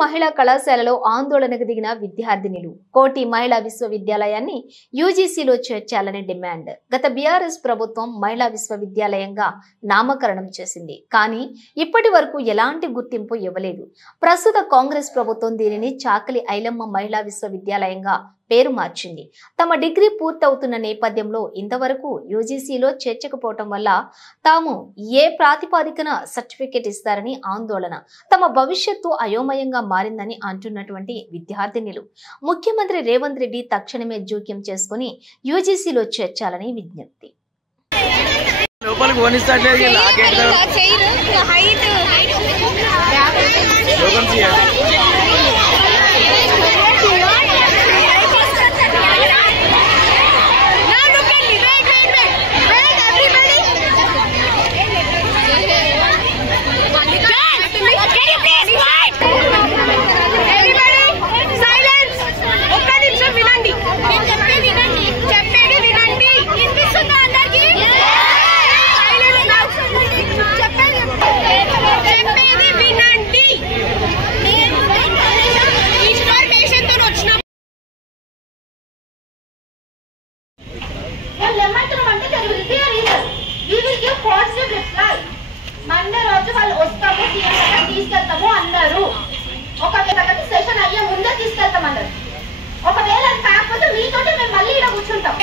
మహిళా కళాశాలలో ఆందోళనకు దిగిన విద్యార్థినులు. కోటి మహిళా విశ్వవిద్యాలయాన్ని యూజీసీలో చేర్చాలని డిమాండ్. గత బీఆర్ఎస్ ప్రభుత్వం మహిళా విశ్వవిద్యాలయంగా నామకరణం చేసింది. కానీ ఇప్పటి వరకు ఎలాంటి గుర్తింపు ఇవ్వలేదు. ప్రస్తుత కాంగ్రెస్ ప్రభుత్వం దీనిని చాకలి ఐలమ్మ మహిళా విశ్వవిద్యాలయంగా పేరు మార్చింది. తమ డిగ్రీ పూర్తవుతున్న నేపథ్యంలో ఇంతవరకు యూజీసీలో చేర్చకపోవటం వల్ల తాము ఏ ప్రాతిపాదికన సర్టిఫికేట్ ఇస్తారని ఆందోళన. తమ భవిష్యత్తు అయోమయంగా మారిందని అంటున్నటువంటి విద్యార్థినులు ముఖ్యమంత్రి రేవంత్ రెడ్డి తక్షణమే జోక్యం చేసుకుని యూజీసీలో చేర్చాలని విజ్ఞప్తి. మండే రోజు వాళ్ళు వస్తాము తీసుకెళ్తాము అన్నారు. ఒకవేళ సెషన్ అయ్యే ముందే తీసుకెళ్తామన్నారు. ఒకవేళ అది కాకపోతే మీతోటి మేము మళ్ళీ ఇక్కడ కూర్చుంటాం.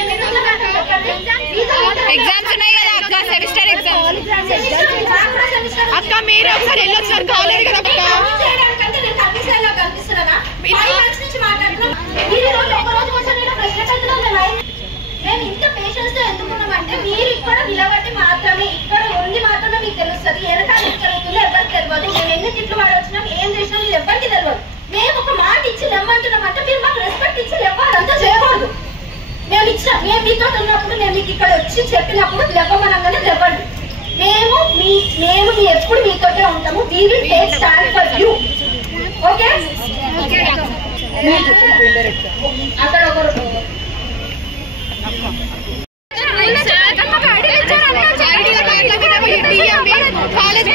మేము ఇంత పేషెన్స్ తో ఎందుకున్నామంటే మీరు ఇక్కడ నిలబడి మాత్రమే, ఇక్కడ ఉండి మాత్రమే మీకు తెలుస్తుంది. వెనకాల జరుగుతుందో ఎవరికి తెలియదు. మేము ఎన్ని తిట్లు వాడి వచ్చినాం, ఏం చేసినాం ఇది ఎవరికి తెలియదు. మేము ఒక మాట ఇచ్చి లేమంటున్నామంటే మీరు మాకు రెస్పెక్ట్ ఇచ్చి లేవాలంతా చేయకూడదు. మేము ఇచ్చిన మేము మీతో ఉన్నప్పుడు మేము మీకు ఇక్కడ వచ్చి చెప్పినప్పుడు లేవమనగానే లేవండి. మేము ఎప్పుడు మీతోటే ఉంటాము. We will take stand for you. Okay అక్కడ ఒకరు కాలేజ్